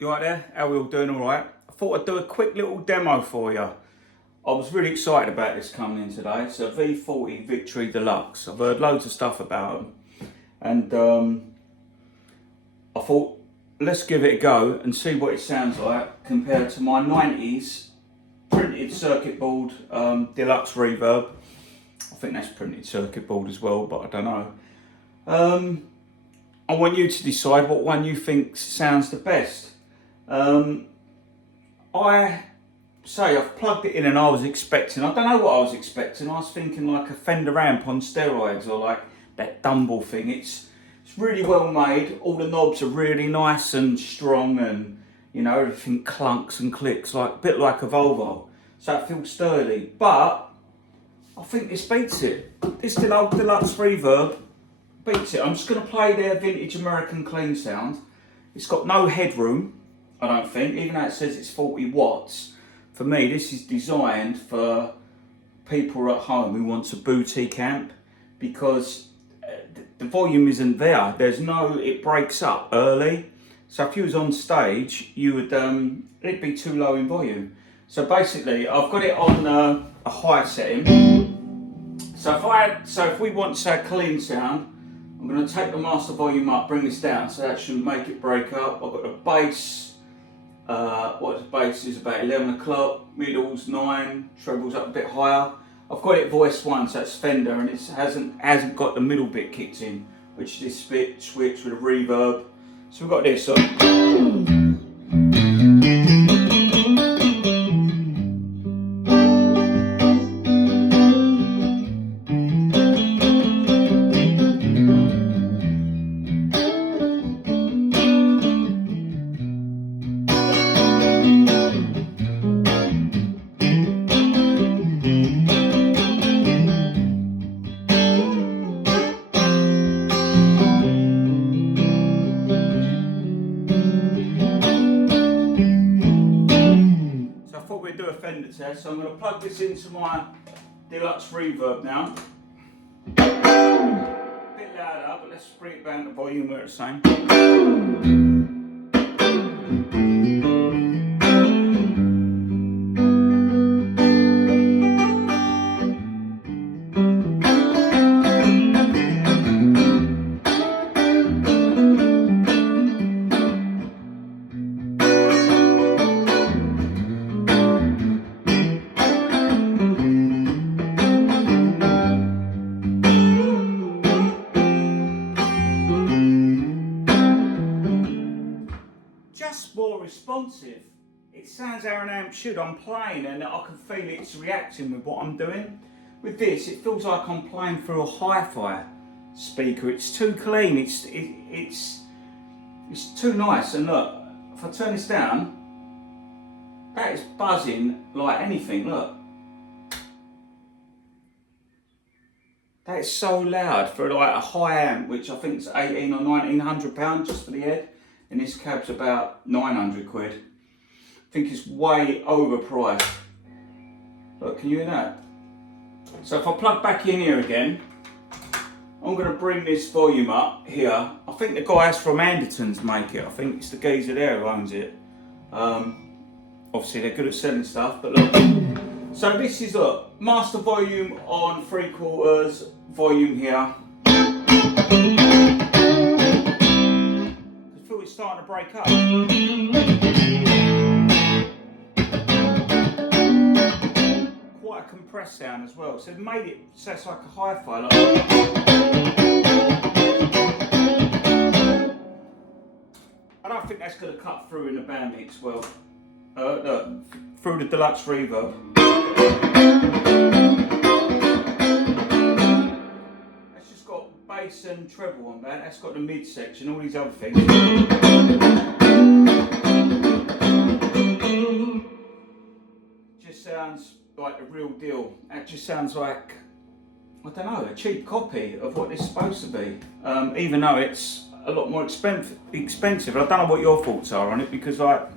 You right there? How we all doing? All right? I thought I'd do a quick little demo for you. I was really excited about this coming in today. It's a V40 Victory Deluxe. I've heard loads of stuff about them, and I thought let's give it a go and see what it sounds like compared to my 90s printed circuit board Deluxe Reverb. I think that's printed circuit board as well, but I don't know. I want you to decide what one you think sounds the best. I've plugged it in and I don't know what I was expecting. I was thinking like a Fender amp on steroids, or like that Dumble thing. It's really well made. All the knobs are really nice and strong, and you know, everything clunks and clicks like a bit like a Volvo. So it feels sturdy, but I think this beats it. This Deluxe Reverb beats it. I'm just going to play their vintage American clean sound. It's got no headroom, I don't think, even though it says it's 40 watts. For me, this is designed for people at home who want a boutique amp, because the volume isn't there. It breaks up early. So if you was on stage, you would, it'd be too low in volume. So basically, I've got it on a high setting. So if we want, say, a clean sound, I'm going to take the master volume up, bring this down, so that should make it break up. I've got the bass. What the bass is about 11 o'clock, middles 9, trebles up a bit higher. I've got it voice 1, so that's Fender, and it hasn't got the middle bit kicked in, which is this switch with a reverb. So we've got this. So I thought we'd do a Fender test, so I'm going to plug this into my Deluxe Reverb now. A bit louder, but let's bring it down to volume where it's saying. Just more responsive. It sounds how an amp should. I'm playing and I can feel it's reacting with what I'm doing. With this, it feels like I'm playing through a hi-fi speaker. It's too clean. It's too nice. And look, if I turn this down, that is buzzing like anything. Look, that is so loud for like a high amp, which I think is 18 or 1900 pounds just for the head. And this cab's about 900 quid. I think it's way overpriced. Look, can you hear that? So if I plug back in here again, I'm going to bring this volume up here. I think the guys from Anderton's make it. I think it's the geezer there who owns it. Obviously they're good at selling stuff, but look. So this is, look, master volume on 3/4, volume here. It's starting to break up. Quite a compressed sound as well. So it made it so it's like a hi-fi. Like I don't think that's going to cut through in the band mix well. Look, through the Deluxe Reverb. Bass and treble on that. That's got the mid section, all these other things. Just sounds like the real deal. That just sounds like, I don't know, a cheap copy of what it's supposed to be. Even though it's a lot more expensive. I don't know what your thoughts are on it, because like,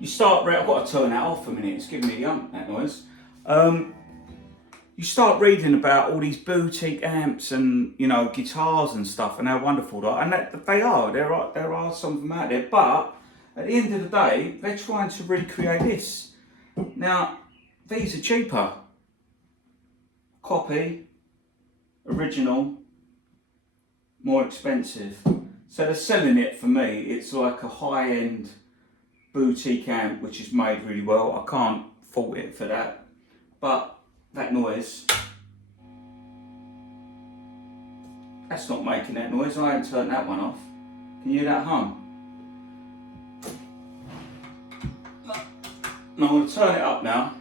I've got to turn that off a minute. It's giving me the that noise. You start reading about all these boutique amps and, you know, guitars and stuff, and how wonderful they are. And they are. There are some of them out there, but at the end of the day, they're trying to recreate this. Now, these are cheaper. Copy, original, more expensive. So they're selling it, for me, it's like a high-end boutique amp which is made really well. I can't fault it for that. But that noise, that's not making that noise. I haven't turned that one off. Can you hear that hum? No, I'm going to turn it up now.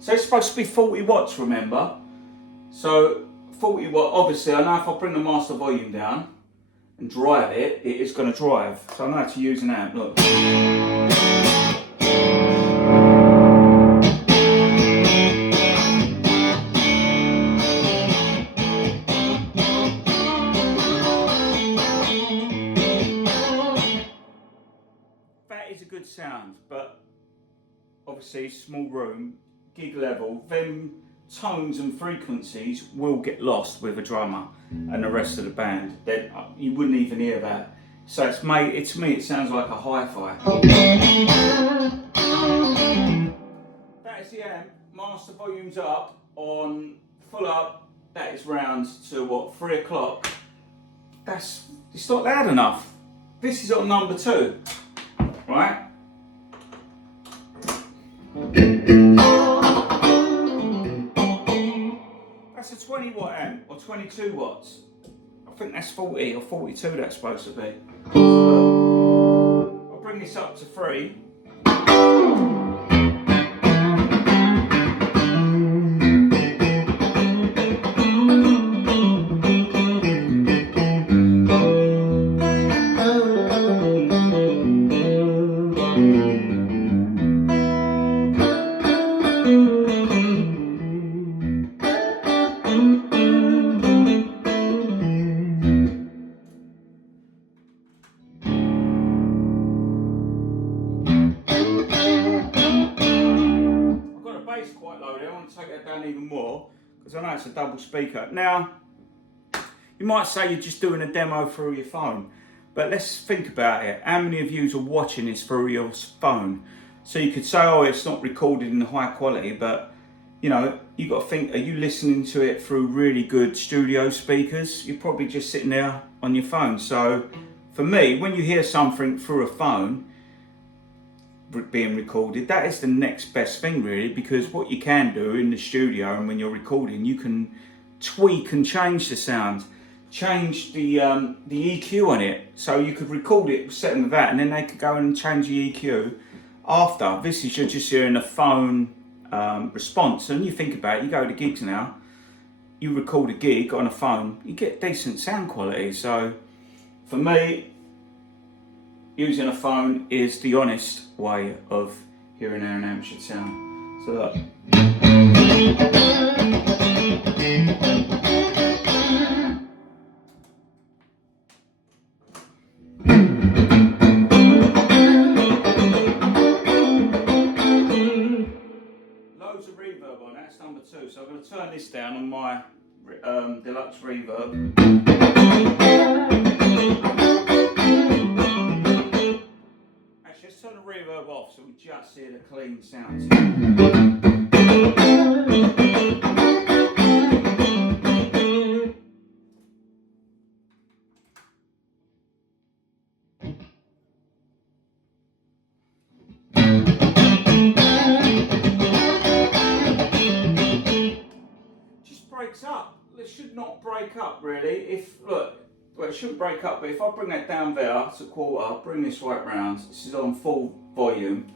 So it's supposed to be 40 watts, remember? So 40 watt, obviously I know if I bring the master volume down and drive it, it is going to drive. So I know how to use an amp, look. That is a good sound, but obviously small room, gig level, them tones and frequencies will get lost with a drummer and the rest of the band. Then you wouldn't even hear that. So it's made, to me it sounds like a hi-fi. That is the amp, master volume's up, on full up, that is round to what, 3 o'clock. It's not loud enough. This is on number 2, right? That's a 20 watt amp, or 22 watts. I think that's 40 or 42 that's supposed to be. So I'll bring this up to 3. Quite low there. I want to take that down even more because I know it's a double speaker. Now, you might say you're just doing a demo through your phone, but let's think about it. How many of you are watching this through your phone? So you could say, oh, it's not recorded in high quality, but you know, you got to think, are you listening to it through really good studio speakers? You're probably just sitting there on your phone. So for me, when you hear something through a phone being recorded, that is the next best thing really, because what you can do in the studio and when you're recording, you can tweak and change the sound, change the EQ on it. So you could record it setting with that, and then they could go and change the EQ after. This is, you're just hearing a phone response. And you think about it, you go to gigs now, you record a gig on a phone, you get decent sound quality. So for me, using a phone is the honest way of hearing how an amp should sound. So look. Loads of reverb on, that's number 2. So I'm going to turn this down on my Deluxe Reverb. Let's turn the reverb off so we just hear the clean sounds. Just breaks up. It should not break up really. Well, it shouldn't break up, but if I bring that down there to 1/4, bring this right round, this is on full volume.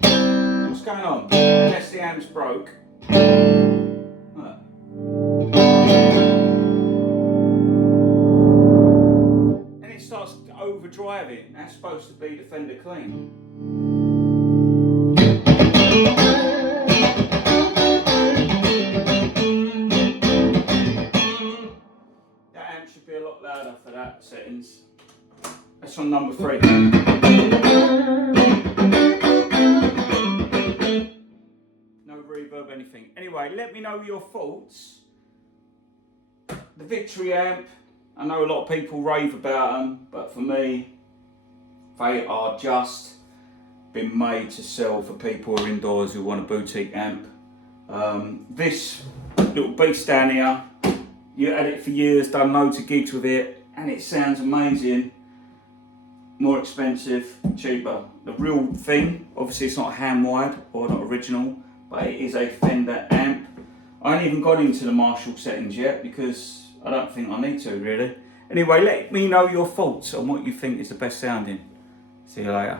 What's going on? Unless the amp's broke. Look. And it starts overdriving. That's supposed to be the Fender clean. Should be a lot louder for that settings. That's on number 3. No reverb, anything. Anyway, let me know your thoughts. The Victory amp, I know a lot of people rave about them, but for me, They are just been made to sell for people who are indoors who want a boutique amp. This little beast down here, you had it for years, done loads of gigs with it, and it sounds amazing. More expensive, cheaper. The real thing, obviously it's not hand wired or not original, but it is a Fender amp. I ain't even got into the Marshall settings yet because I don't think I need to really. Anyway, let me know your thoughts on what you think is the best sounding. See you later.